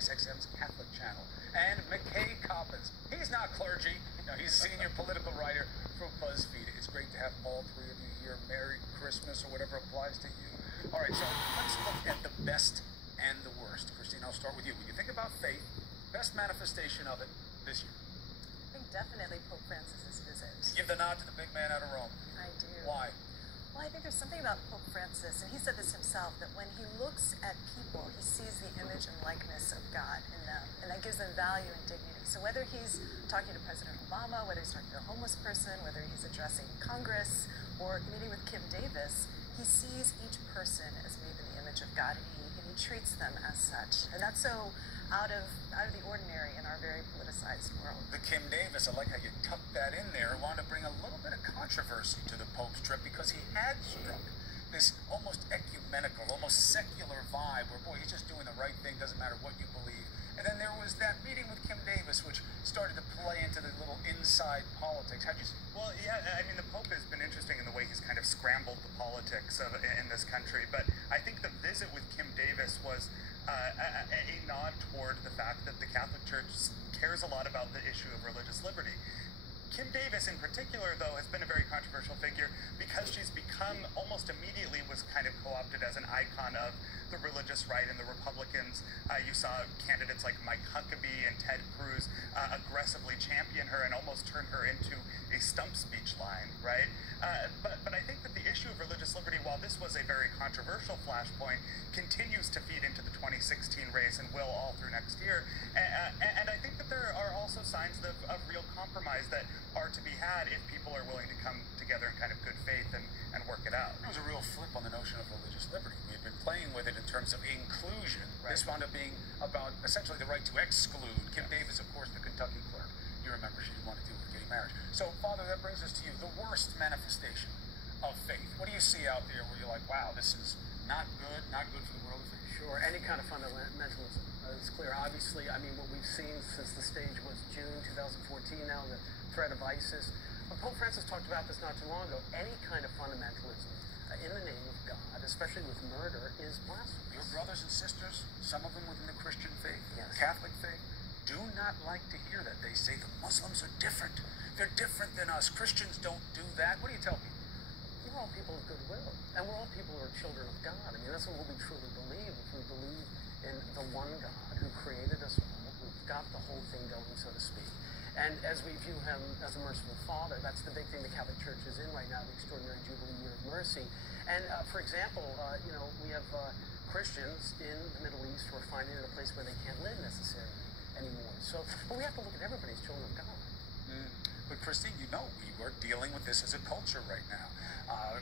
SiriusXM's Catholic channel. And McKay Coppins. He's not clergy. No, he's a senior political writer for BuzzFeed. It's great to have all three of you here. Merry Christmas, or whatever applies to you. All right, so let's look at the best and the worst. Christine, I'll start with you. When you think about faith, best manifestation of it this year? I think definitely Pope Francis's visit. Give the nod to the big man out of Rome. I do. Why? Well, I think there's something about Pope Francis, and he said this himself, that when he looks at people, he sees the image and likeness of God in them, and that gives them value and dignity. So whether he's talking to President Obama, whether he's talking to a homeless person, whether he's addressing Congress, or meeting with Kim Davis, he sees each person as made in the image of God, and he treats them as such. And that's so out of the ordinary in our very politicized world. The Kim Davis, I like how you tucked that in there. I wanted to bring a little bit of controversy to the Pope's trip because he had struck this almost ecumenical, almost secular vibe where, boy, he's just doing the right thing, doesn't matter what you believe. And then there was that meeting with Kim Davis, which started to play into the little inside politics. How'd you see it? Well, yeah, I mean, the Pope has been interesting in the way he's kind of scrambled the politics in this country. But I think the visit with Kim Davis was a nod toward the fact that the Catholic Church cares a lot about the issue of religious liberty. Kim Davis in particular, though, has been a very controversial figure because she's become, almost immediately, was kind of co-opted as an icon of the religious right and the Republicans. You saw candidates like Mike Huckabee and Ted Cruz aggressively champion her and almost turn her into a stump speech line, right? But I think that the issue of religious liberty, while this was a very controversial flashpoint, continues to feed into the 2016 race and will all through next year. And I think that there are also signs of real compromise that are to be had if people are willing to come together in kind of good faith and work it out. There was a real flip on the notion of religious liberty. We had been playing with it in terms of inclusion. Right. This wound up being about essentially the right to exclude. Kim Davis, of course, the Kentucky clerk. You remember she didn't want to deal with gay marriage. So, Father, that brings us to you. The worst manifestation of faith. What do you see out there where you're like, wow, this is not good for the world of faith? Sure, any kind of fundamentalism. It's clear. Obviously, I mean, what we've seen since the stage was June 2014 now, the threat of ISIS. But Pope Francis talked about this not too long ago. Any kind of fundamentalism in the name of God, especially with murder, is blasphemous. Your brothers and sisters, some of them within the Christian faith, yes, Catholic faith, do not like to hear that. They say the Muslims are different. They're different than us. Christians don't do that. What do you tell people? We're all people of goodwill, and we're all people who are children of God. I mean, that's what we truly believe. If we believe in the one God who created us all, who's got the whole thing going, so to speak. And as we view him as a merciful Father, that's the big thing the Catholic Church is in right now, the Extraordinary Jubilee Year of Mercy. And for example, we have Christians in the Middle East who are finding it a place where they can't live necessarily anymore. So, but we have to look at everybody as children of God. But Christine, we are dealing with this as a culture right now.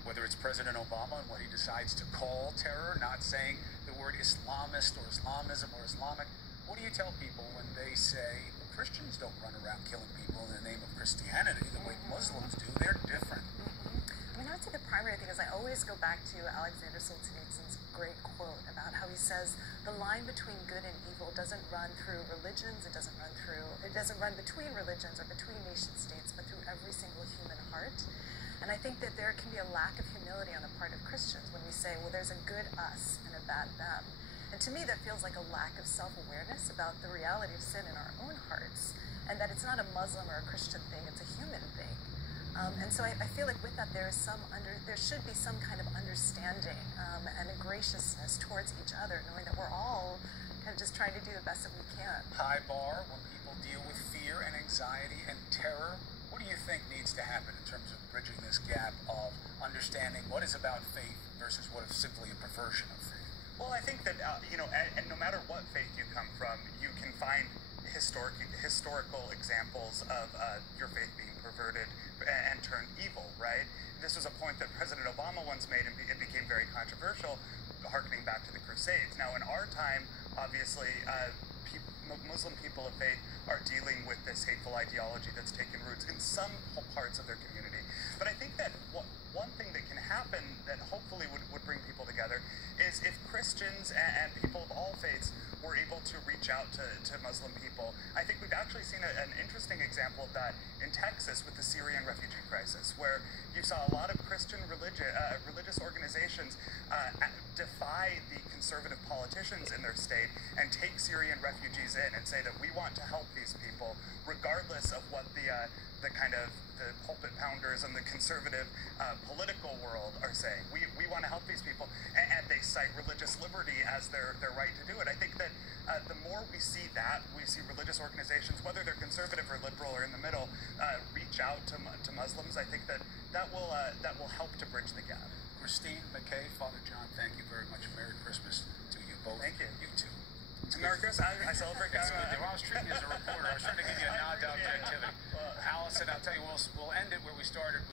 Whether it's President Obama and what he decides to call terror, not saying the word Islamist or Islamism or Islamic. What do you tell people when they say Christians don't run around killing people in the name of Christianity the way Muslims do? They're different. I mean, I would say the primary thing is I always go back to Alexander Solzhenitsyn's great quote about how he says the line between good and evil doesn't run through religions, it doesn't run between religions or between nation states, but through every single human heart. And I think that there can be a lack of humility on the part of Christians when we say, well, there's a good us and a bad them. And to me, that feels like a lack of self-awareness about the reality of sin in our own hearts, and that it's not a Muslim or a Christian thing, it's a human thing. And so I feel like with that, there should be some kind of understanding and a graciousness towards each other, knowing that we're all kind of just trying to do the best that we can. High bar when people deal with fear and anxiety and terror. What do you think needs to happen in terms of bridging this gap of understanding what is about faith versus what is simply a perversion of faith? Well, I think that, and no matter what faith you come from, you can find historical examples of your faith being perverted and turned evil, right? This was a point that President Obama once made, and it became very controversial, harkening back to the Crusades. Now, in our time, obviously, Muslim people of faith are dealing with this hateful ideology that's taken roots in some parts of their community. But I think that one thing that can happen that hopefully would bring people together is if Christians and people of all faiths were able to reach out to Muslim people. I think we've actually seen an interesting example of that in Texas with the Syrian refugee crisis, where you saw a lot of Christian religious organizations defy the conservative politicians in their state and take Syrian refugees in and say that we want to help these people regardless of what the kind of the pulpit pounders and the conservative political world are saying. We want to help these people, and they cite religious liberty as their right to do it. I think that the more we see that, we see religious organizations, whether they're conservative or liberal or in the middle, reach out to Muslims. I think that will help to bridge the gap. Christine McKay, Father John, thank you very much. Merry Christmas to you both. Thank you. You too. Merry Christmas. I celebrate. It's good. I was treating you as a reporter. I was trying to give you a nod to objectivity. Allison, I'll tell you, we'll end it where we started.